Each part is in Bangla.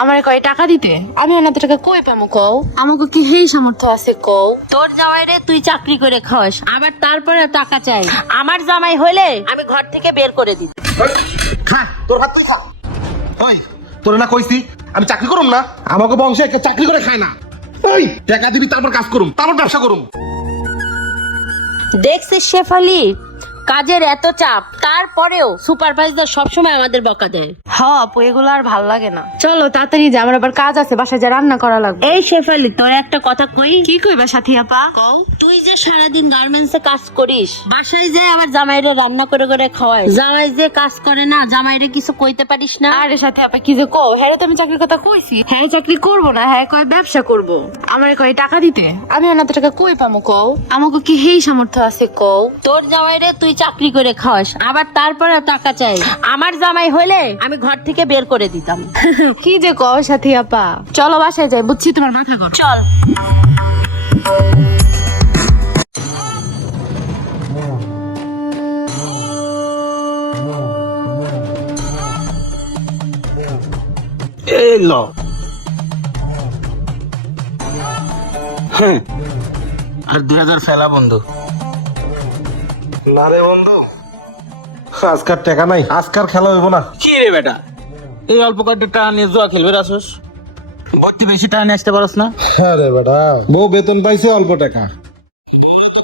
আমার কয় টাকা দিতে? আমি ওনাদের টাকা কই পামু কও? আমাকে কি হেই সামর্থ্য আছে কও? তোর জামাই রে তুই চাকরি করে খাওয়াস আবার তারপরে টাকা চাই। আমার জামাই হলে আমি ঘর থেকে বের করে দিত। খা তোর ভাত তুই খা। ওই তোর না কইছি আমি চাকরি করুম না? আমাকে বংশে চাকরি করে খায় না। ওই টাকা দিবি তারপর কাজ করুম তারপর ব্যবসা করুম। দেখছিস শেফালি কাজের এত চাপ তারপরেও সুপারভাইজার সবসময় আমাদের বকা দেয়। হ্যাঁ আপু এগুলো আর ভালো লাগে না। চলো তাড়াতাড়ি যা আমার আবার কাজ আছে বাসায় যা রান্না করা লাগবে। এই শেফালি তোর একটা কথা কই? কি কইবা সাথী আপা? কও। তুই যে সারাদিন গার্মেন্টস এ কাজ করিস বাসায় যে আমার জামাইরে রান্না করে করে খাওয়াই জামাই যে কাজ করে না জামাইরে কিছু কইতে পারিস না? আরে সাথে আপা কি যে কও? হ্যাঁ তো আমি চাকরির কথা কইছি। হ্যাঁ চাকরি করব না হ্যাঁ কয় ব্যবসা করব। আমার কয় টাকা দিতে? আমি ওনাদের টাকা কই পামু কও? আমাকে কি হেই সামর্থ্য আছে কও? তোর জামাইরে তুই চাকরি করে খাওয়াস আবার তারপরে টাকা চাই আমার জামাই হলে আমি ঘর থেকে বের করে দিতাম। কি যে কও সাথী আপা। চলো বাসায় যাই বুঝছি তোমার মাথা গরম। চল। এই হ্যাঁ। আর দুই হাজার ফেলা বন্ধু। না রে বন্ধু। আজকার টাকা নাই আজকার খেলা হইব না। কি রে বেটা? এই অল্প কয়েকটা টাকা নিয়ে জুয়া খেলবে আসোস ভর্তি বেশি টাকা নিয়ে আসতে পারস না। হ্যাঁ রে বেটা। বউ বেতন পাইছে অল্প টাকা।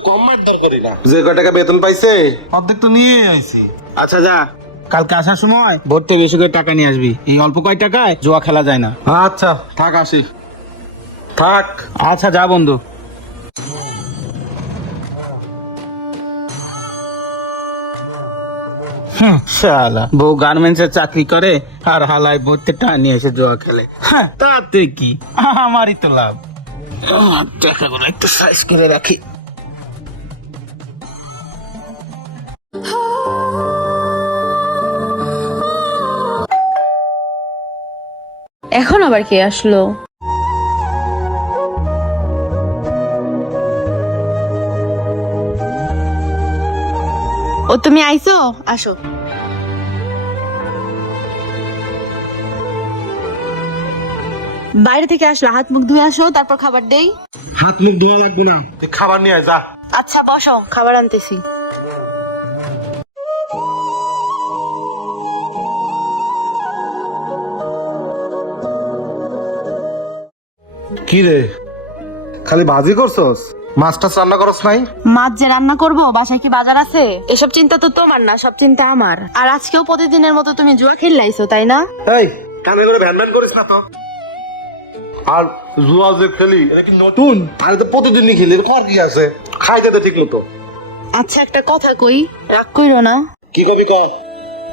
কম মারধর করি না। যে কয় টাকা বেতন পাইছে অর্ধেক তো নিয়ে আইছি। আচ্ছা যা। কালকে আসার সময় ভর্তি বেশি করে টাকা নিয়ে আসবি। এই অল্প কয় টাকায় জুয়া খেলা যায় না। আচ্ছা থাক আসি। থাক। আচ্ছা যা বন্ধু। শালা। বউ গার্মেন্টস এর চাকরি করে আর হালাই ভর্তি টাকা নিয়ে এসে জুয়া খেলে। হ্যাঁ তা তুই কি? আমারই তো লাভ। টাকাগুলো একটু সাইজ করে রাখি। এখন আবার কে আসলো? ও তুমি আইছো? আসো। বাইরে থেকে আসলা হাত মুখ ধুয়ে আসো তারপর খাবার দেই। হাত মুখ ধোয়া লাগবে না। তুই খাবার নিয়ে আয় যা। আচ্ছা বসো খাবার আনতেছি। কি রে? খালি ভাজি করছস? মাছ টাছ রান্না করস নাই? মাছ যে রান্না করব বাসায় কি বাজার আছে? এসব চিন্তা তো তোমার না সব চিন্তা আমার। আর আজকেও প্রতিদিনের মতো তুমি জুয়া খেললাইছো তাই না? এই কানে করে ভ্যান ভ্যান করিস না তো। আর জুয়া যে খেলি কি নতুন? আরে তো প্রতিদিনই খেলি আর কি আছে? খাইতে দে ঠিক মতো। আচ্ছা একটা কথা কই রাগ কইরো না। কি কবি কর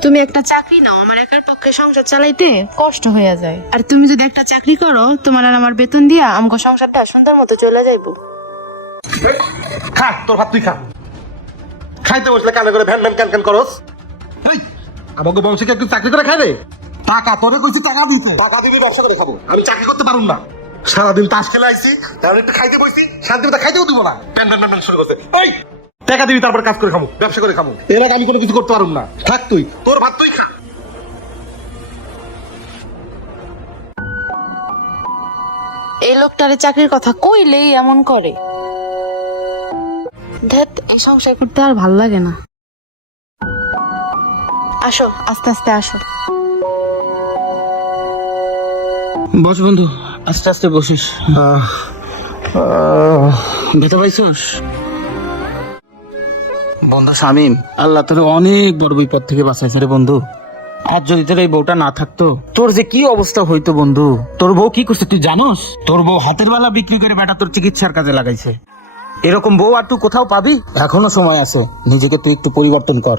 তুমি একটা চাকরি নাও আমার একার পক্ষে সংসার চালাইতে কষ্ট হয়ে যায়। আর তুমি যদি একটা চাকরি করো তোমার আর আমার বেতন দিয়া আমগো সংসারটা সুন্দর মতো চলে যাইবো। খা তোর ভাত তুই খা। খাইতে বসলে কানে করে ভ্যান ভ্যান ক্যান ক্যান করস। আমাকে বংশে কেউ চাকরি করে খায় রে টাকা তোরে কইছি টাকা দিতে। টাকা দিবি ব্যবসা করে খাব। আমি চাকরি করতে পারুম না। সারাদিন তাস খেলে আইছি। তাহলে একটু খাইতে বসছি শান্তি মতো খাইতেও দিব না। প্যান প্যান প্যান শুরু করছে। এই টাকা দিবি তারপর কাজ করে খাব। ব্যবসা করে খাব। এর আগে আমি কোনো কিছু করতে পারুম না। থাক তুই। তোর ভাত তুই খা। এই লোকটারে চাকরির কথা কইলেই এমন করে। ধ্যাত এই সংসার করতে আর ভালো লাগে না। আসো আস্তে আস্তে আসো। বস বন্ধু আস্তে আস্তে বসিস। ব্যথা পাইছিস? বন্ধু শামিম আল্লাহ তোর অনেক বড় বিপদ থেকে বাঁচাইছে রে বন্ধু। আর যদি তোর এই বউটা না থাকতো তোর যে কি অবস্থা হইতো বন্ধু? তোর বউ কি করছে তুই জানোস? তোর বউ হাতের বেলা বিক্রি করে বেটা তোর চিকিৎসার কাজে লাগাইছে। এরকম বউ আর তুই কোথাও পাবি? এখনও সময় আছে নিজেকে তুই একটু পরিবর্তন কর।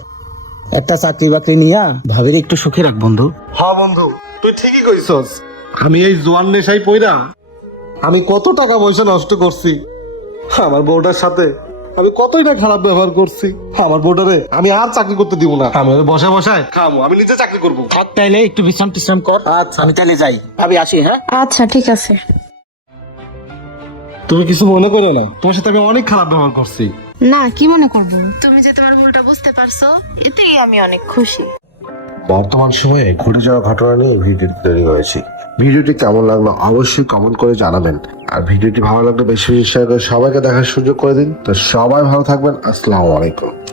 একটা চাকরি বাকরি নিয়া ভাবির একটু সুখে রাখ বন্ধু। হ্যাঁ বন্ধু তুই ঠিকই কইছস। আমি এই জোয়ান নেশাই পইরা আমি কত টাকা পয়সা নষ্ট করছি। আমার বউটার সাথে আমি কতই না খারাপ ব্যবহার করছি। আমার বউটারে আমি আর চাকরি করতে দিব না। আমি বসে বসায় খামো আমি নিজে চাকরি করব। থাক তাইলে একটু বিশ্রাম টিশ্রাম কর। আচ্ছা। আমি তাইলে যাই। ভাবি আসি হ্যাঁ? আচ্ছা ঠিক আছে। তুমি কিছু মনে করো না। তোমার সাথে আমি অনেক খারাপ ব্যবহার করছি। না কি মনে করব? তুমি যে তোমার ভুলটা বুঝতে পারছ এতেই আমি অনেক খুশি। বর্তমান সময়ে ঘটে যাওয়া ঘটনা নিয়ে ভিডিও তৈরি হয়েছে। ভিডিওটি কেমন লাগল অবশ্যই কমেন্ট করে জানাবেন। আর ভিডিওটি ভালো লাগলে বেশি বেশি শেয়ার করে সবাইকে দেখার সুযোগ করে দিন। তো সবাই ভালো থাকবেন। আসসালামু আলাইকুম।